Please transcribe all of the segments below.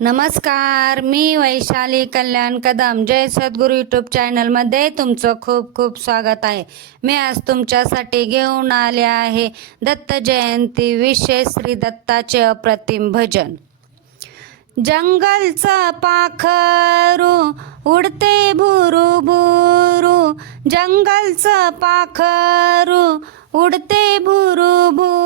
नमस्कार मी वैशाली कल्याण कदम. जय सद्गुरू यूट्यूब चॅनलमध्ये तुमचं खूप खूप स्वागत आहे. मी आज तुमच्यासाठी घेऊन आले आहे दत्त जयंती विशेष श्री दत्ताचे अप्रतिम भजन. जंगलचं पाखरू उडते भुरू भुरू. जंगलचं पाखरू उडते भुरू भुरू.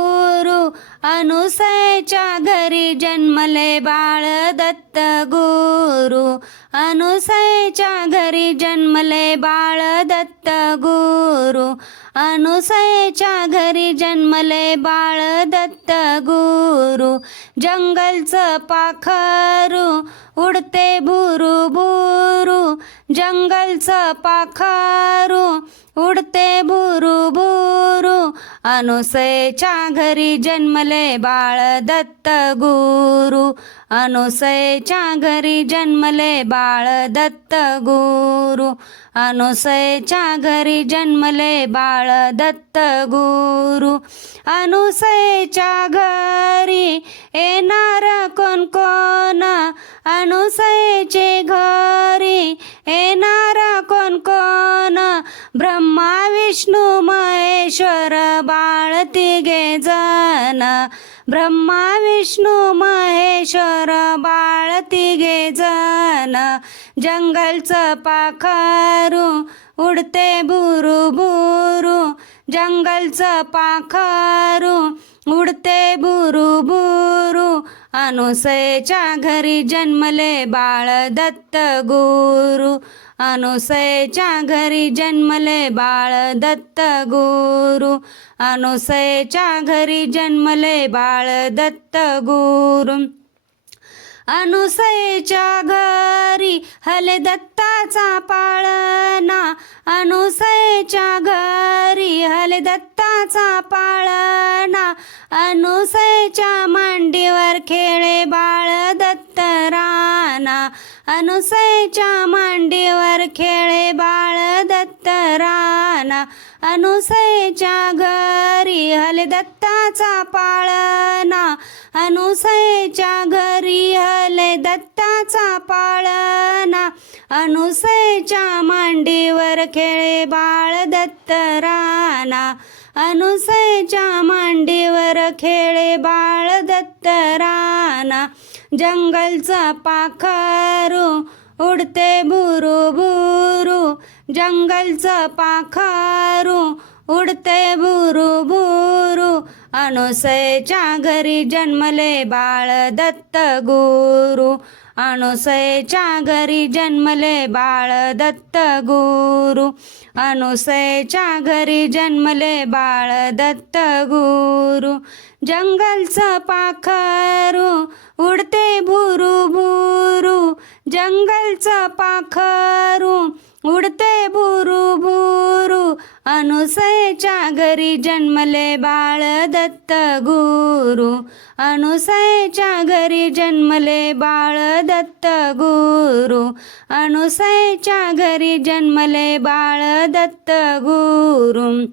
अनुसयच्या घरी जन्मले बाळ दत्त गुरु. अनुसयच्या घरी जन्मले बाळ दत्त गुरु. अनुसयच्या घरी जन्मले बाळ दत्त गुरु. जंगलचं पाखरू उडते भुरू भुरू. जंगलचं पाखरू उडते भुरू भुरू. अनुसयच्या घरी जन्मले बाळ दत्त गुरु. अनुसयच्या घरी जन्मले बाळ दत्त गुरु. अनुसयच्या घरी जन्मले बाळ दत्त गुरु. अनुसयच्या घरी येणार कोण कोण? अनुसयचे घर महेश्वर बाळ तिघे जण ब्रह्मा विष्णू महेश्वर बाळ तिघे जण जंगलचं पाखरू उडते बुरू बुरू. जंगलचं पाखरू उडते बुरू बुरू. अनुसयच्या घरी जन्मले बाळ दत्त गुरु. अनुसयच्या घरी जन्मले बाळ दत्त गुरु. अनुसयच्या घरी जन्मले बाळ दत्त गुरु. अनुसयेच्या घरी हले दत्ताचा पाळणा. अनुसयेच्या घरी हले दत्ताचा पाळणा. अनुसयच्या मांडीवर खेळे बाळ दत्त राणा अनुसयच्या मांडीवर खेळे बाळ दत्त राणा अनुसयच्या घरी हले दत्ताचा पाळणा. अनुसयच्या घरी हले दत्ताचा पाळणा. अनुसयच्या मांडीवर खेळे बाळ दत्त राणा अनुसयच्या मांडीवर खेळे बाळ दत्त राणा जंगलचा पाखरू उडते भुरू भुरू जंगलचं पाखरू उडते भुरू भुरू अनुसयच्या घरी जन्मले बाळ दत्त गुरु. अनुसयच्या घरी जन्मले बाळ दत्त गुरु. अनुसयच्या घरी जन्मले बाळ दत्त गुरु. जंगलचं पाखरू उडते भुरू भुरू. जंगलचं पाखरू उडते भुरू भुरू अनुसयच्या घरी जन्मले बाळ दत्त गुरु. अनुसयच्या घरी जन्मले बाळ दत्त गुरु. अनुसयच्या घरी जन्मले बाळ दत्त गुरु.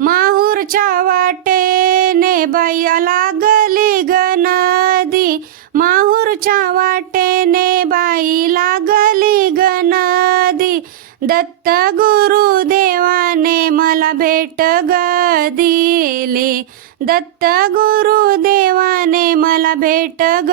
माहूरच्या वाटेने बाया लागली ग नदी. माहूरच्या वाटेने बाई लागली दत्त गुरुदेवाने मला भेट ग दिली. दत्त गुरुदेवाने मला भेट ग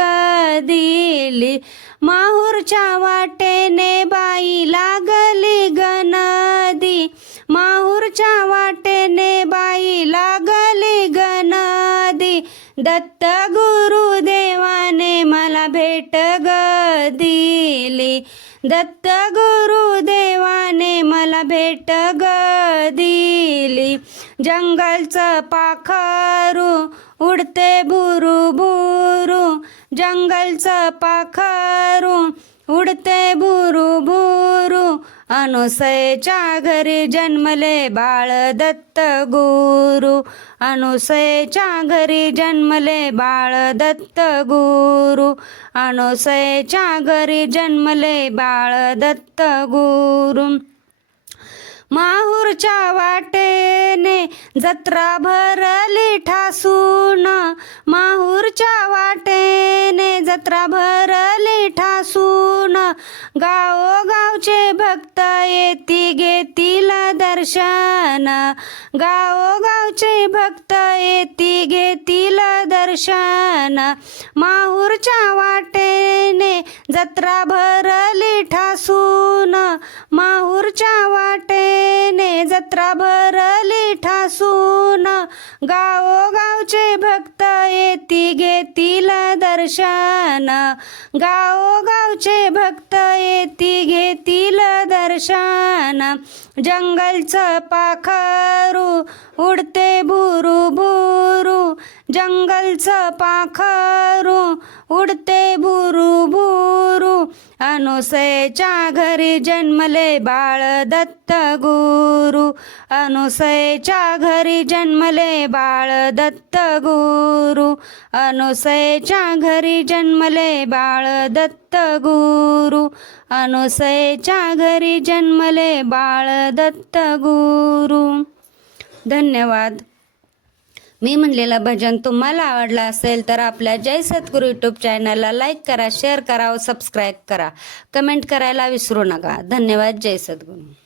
दिली. माहूरच्या वाटेने बाई लागली ग नदी माहूरच्या वाटेने बाई लागली ग नदी दत्त गुरुदेवाने मला भेट ग दिली. दत्त गुरुदेवाने मला भेट ग दिली. जंगलचं पाखरू उडते भुरू भुरू जंगलचं पाखरू उडते भुरू भुरू अनुसयच्या घरी जन्मले बाळ दत्त गुरु. अनुसयच्या घरी जन्मले बाळ दत्त गुरु. अनुसयच्या घरी जन्मले बाळ दत्त गुरु. माहूरच्या वाटेने जत्रा भरली ठासून. माहूरच्या वाटेने जत्रा भरली ठासून. गाव दर्शन. गावोगावचे भक्त येती घेतील दर्शन. माहूरच्या वाटेने जत्रा भरली ठासून. माहूरच्या वाटेने जत्रा भरली ठासून. गावोगावचे भक्त येती घेतील दर्शन. गावोगावचे भक्त येती घेतील दर्शन. जंगलचं पाखरू उडते भुरू भुरू जंगलचं पाखरू उडते भुरू भुरू अनुसयच्या घरी जन्मले बाळ दत्त गुरु. अनुसयच्या घरी जन्मले बाळ दत्त गुरु. अनुसयच्या घरी जन्मले बाळ दत्त गुरु. अनुसयच्या घरी जन्मले बाळ दत्त गुरु. धन्यवाद. मी म्हणलेलं भजन तुम्हाला आवडलं असेल तर आपल्या जय सद्गुरू यूट्यूब चॅनलला लाईक करा शेअर करा व सबस्क्राईब करा. कमेंट करायला विसरू नका. धन्यवाद. जय सद्गुरू.